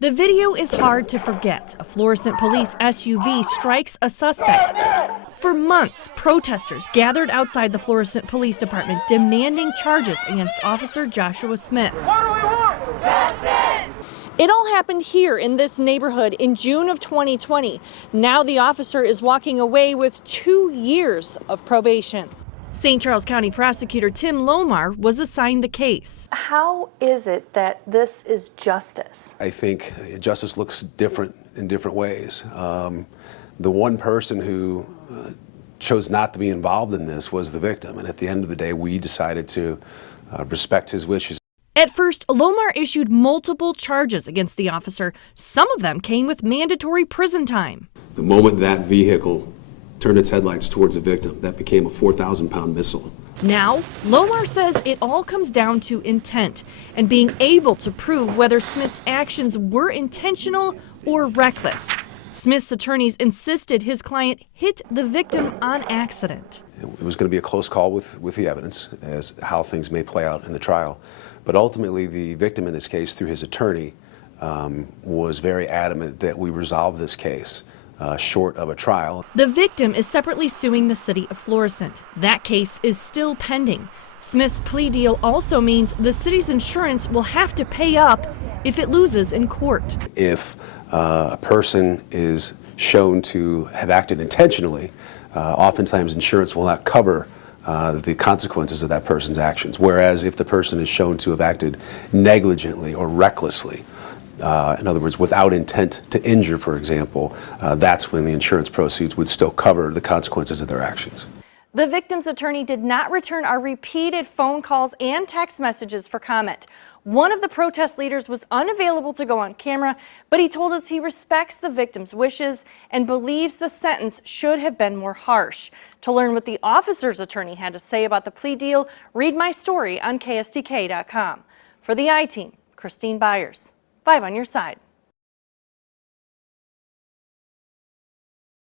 The video is hard to forget. A Florissant police SUV strikes a suspect. For months, protesters gathered outside the Florissant Police Department demanding charges against Officer Joshua Smith. What do we want? Justice! It all happened here in this neighborhood in June of 2020. Now the officer is walking away with 2 years of probation. St. Charles County Prosecutor Tim Lomar was assigned the case. How is it that this is justice? I think justice looks different in different ways. The one person who chose not to be involved in this was the victim, and at the end of the day, we decided to respect his wishes. At first, Lomar issued multiple charges against the officer. Some of them came with mandatory prison time. The moment that vehicle turned its headlights towards the victim, that became a 4,000-pound missile. Now, Lomar says it all comes down to intent and being able to prove whether Smith's actions were intentional or reckless. Smith's attorneys insisted his client hit the victim on accident. It was going to be a close call with the evidence as how things may play out in the trial. But ultimately, the victim in this case, through his attorney, was very adamant that we resolve this case short of a trial. The victim is separately suing the city of Florissant. That case is still pending. Smith's plea deal also means the city's insurance will have to pay up if it loses in court. If a person is shown to have acted intentionally, oftentimes insurance will not cover the consequences of that person's actions. Whereas if the person is shown to have acted negligently or recklessly, in other words, without intent to injure, for example, that's when the insurance proceeds would still cover the consequences of their actions. The victim's attorney did not return our repeated phone calls and text messages for comment. One of the protest leaders was unavailable to go on camera, but he told us he respects the victim's wishes and believes the sentence should have been more harsh. To learn what the officer's attorney had to say about the plea deal, read my story on KSTK.com. For the I-Team, Christine Byers, 5 on your side.